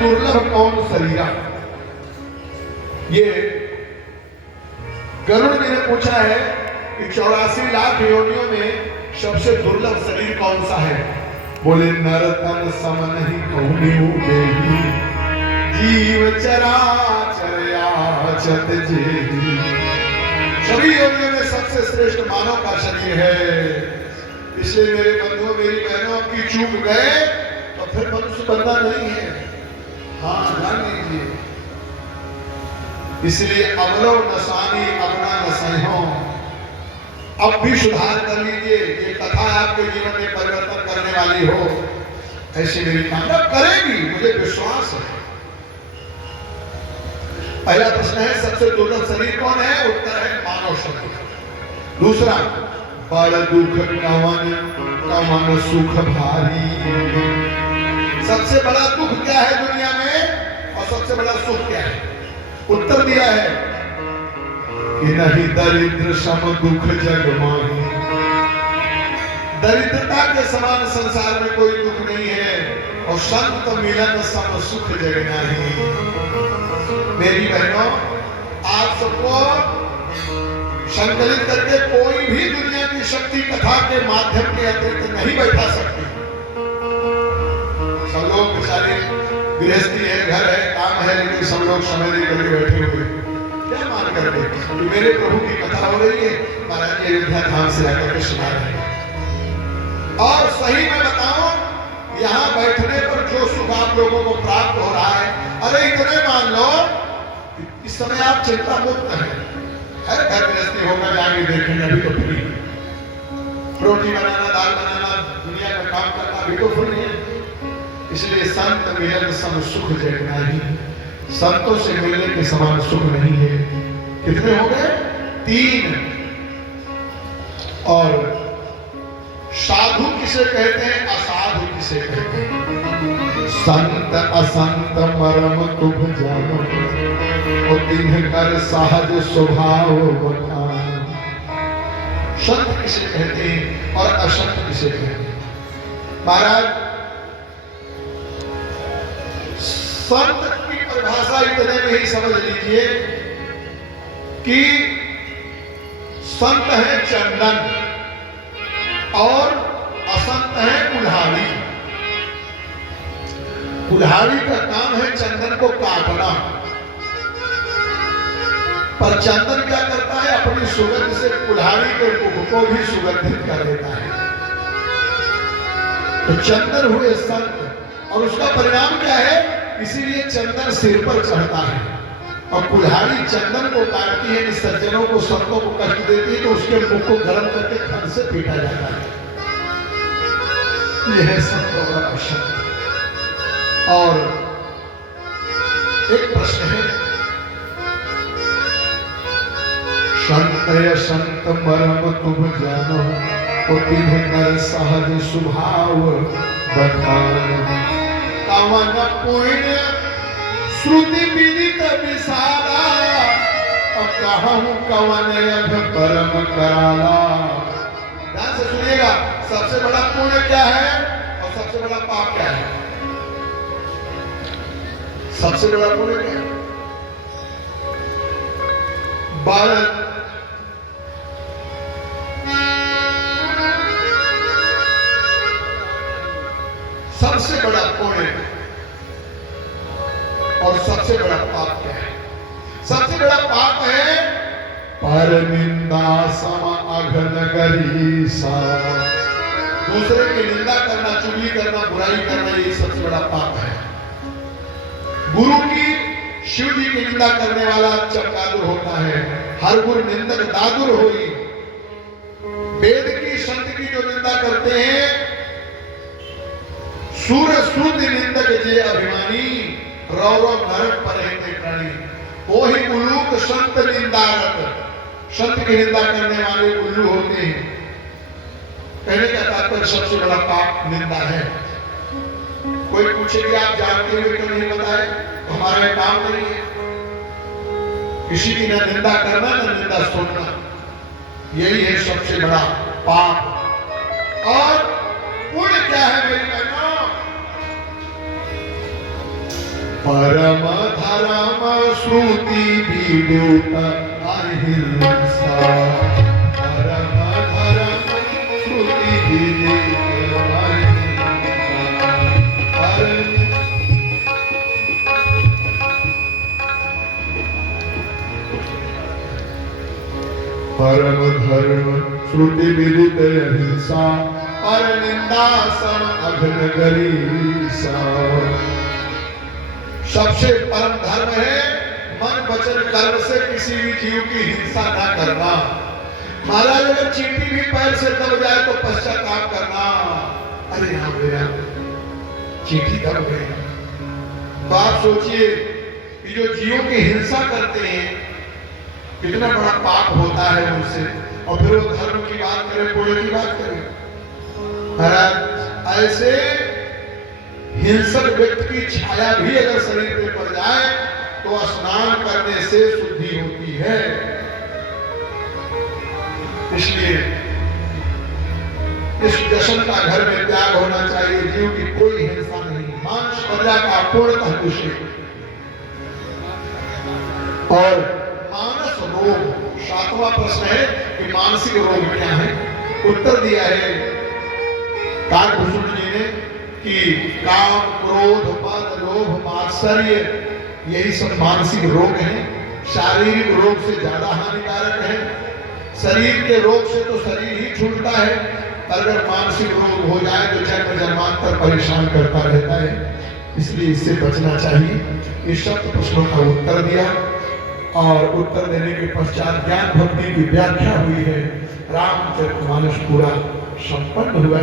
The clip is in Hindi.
दुर्लभ कौन शरीरा? ये गरुड़ जी ने पूछा है कि 84 लाख योनियों में सबसे दुर्लभ शरीर कौन सा है? बोले नर तन सम नहीं कहूँ बेही, जीव चराचर याचत जेही। सभी योनियों में सबसे श्रेष्ठ मानव का शरीर है। इसलिए मेरे बंधुओं मेरी बहनों की चूक गए तो फिर मनुष्य बनना नहीं है। हाँ जान लीजिए। इसलिए अमलो नसानी अपना नसहो, अब भी सुधार कर लीजिए। ये कथा आपके जीवन में परिवर्तन करने वाली हो, ऐसी मेरी कामना करेगी, मुझे विश्वास है। पहला प्रश्न है सबसे दुर्लभ शरीर कौन है? उत्तर है मानव शरीर। दूसरा, बड़ दुख कवन कवन सुख भारी। सबसे बड़ा दुख क्या है दुनिया में और सबसे बड़ा सुख क्या है? उत्तर दिया है कि नहीं दरिद्र सम दुख जग माही। दरिद्रता के समान संसार में कोई दुख नहीं है और संत मिलन सम सुख जग नाही। मेरी बहनों, आप सबको संकलित करके कोई भी दुनिया की शक्ति कथा के माध्यम के अतिरिक्त नहीं बैठा सकती। सब लोग बेचारे गृहस्थी है, घर है, काम है, लेकिन सब लोग समय लेकर के बैठे हुए क्या मान करके कि मेरे प्रभु की कथा हो रही है, महाराज जी अयोध्या धाम से आकर के सुना रहे हैं। और सही में बताऊं, यहाँ बैठने पर जो सुख आप लोगों को प्राप्त हो रहा है, अरे इतने मान लो इस समय आप चिंता मुक्त हैं। हर घर गृहस्थी होगा, जाके देखेंगे अभी तो फ्री। रोटी बनाना, दाल बनाना, दुनिया का काम करना अभी तो फ्री है। इसलिए संत मिलन सम सुख जग नाही। संतों से मिलने के समान सुख नहीं है। कितने हो गए? 3। और साधु किसे कहते हैं, असाधु किसे कहते हैं? संत असंत मरम तुम जानो, कर सहज स्वभाव बखान। संत किसे कहते हैं और असंत किसे कहते हैं? महाराज, संत की परिभाषा इतने में ही समझ लीजिए कि संत है चंदन और असंत है कुल्हाड़ी। कुल्हाड़ी का काम है चंदन को काटना, पर चंदन क्या करता है? अपनी सुगंध से कुल्हाड़ी के मुख को भी सुगंधित कर देता है। तो चंदन हुए संत, और उसका परिणाम क्या है? इसीलिए चंदन सिर पर चढ़ता है और कुल्हाड़ी चंदन को काटती है, सज्जनों को, संतों को कष्ट देती है, तो उसके मुख को गर्म करके खन से पीटा जाता है। यह है संत और असंत। और एक प्रश्न है, संत संत मरम तुम जानो, कर सहज स्वभाव बखानो। कवन पुण्य श्रुति विदित विसारा, कहूं कवन अभ परम कराला। ध्यान से सुनिएगा, सबसे बड़ा पुण्य क्या है और सबसे बड़ा पाप क्या है? सबसे बड़ा पुण्य क्या है? भारत सबसे बड़ा पुण्य और सबसे बड़ा पाप क्या है? सबसे बड़ा पाप है पर निंदा सम अघन गरीसा। दूसरे की निंदा करना, चुगली करना, बुराई करना, ये सबसे बड़ा पाप है। गुरु की, शिव जी की निंदा करने वाला चमकादुर होता है। हर गुरु निंदक दादुर होई। वेद की, संत की जो निंदा करते हैं, सूर श्रुति निंदक जे अभिमानी, रौरव नरक पर प्राणी। वो ही उल्लूक संत निंदारत। संत की निंदा करने वाले उल्लू होते हैं। कहने का तात्पर्य सबसे बड़ा पाप निंदा है। कोई पूछे कि आप जानते हुए क्यों नहीं बताए? हमारा काम नहीं है किसी की न निंदा करना न निंदा सुनना। यही है सबसे बड़ा पाप। और पुण्य क्या है मेरी बहनों? परम धर्म श्रुति विद्युत अहिंसा, परम धर्म श्रुति विद्युत अहिंसा। परम धर्म श्रुति विदित अहिंसा, पर निंदा सम अघन गरीसा। सबसे परम धर्म है मन वचन कर्म से किसी भी जीव की हिंसा ना करना। महाराज अगर चींटी भी पैर से दब जाए तो पश्चाताप करना, अरे राम चींटी दब गई। तो आप सोचिए कि जो जीवों की हिंसा करते हैं कितना बड़ा पाप होता है उनसे, और फिर वो धर्म की बात करें, पुण्य की बात करें। महाराज ऐसे हिंसक व्यक्ति की छाया भी अगर शरीर पे पड़ जाए तो स्नान करने से शुद्धि होती है। इसलिए इस जश्न का घर में त्याग होना चाहिए। जीव की कोई हिंसा नहीं, मांस प्रजा का पूर्णतः निषेध। और मानस रोग, 7वां प्रश्न है कि मानसिक रोग क्या है। उत्तर दिया है काकभूषण जी ने कि काम, क्रोध, मद, लोभ, मात्सर्य यही सब मानसिक रोग हैं। शारीरिक रोग से ज्यादा हानिकारक है। शरीर के रोग से तो शरीर ही छूटता है, अगर मानसिक रोग हो जाए तो जन्म जन्मांतर परेशान करता रहता है। इसलिए इससे बचना चाहिए। इस सब प्रश्नों का उत्तर दिया और उत्तर देने के पश्चात ज्ञान भक्ति की व्याख्या हुई है। रामचरितमानस पूरा संपन्न हुआ।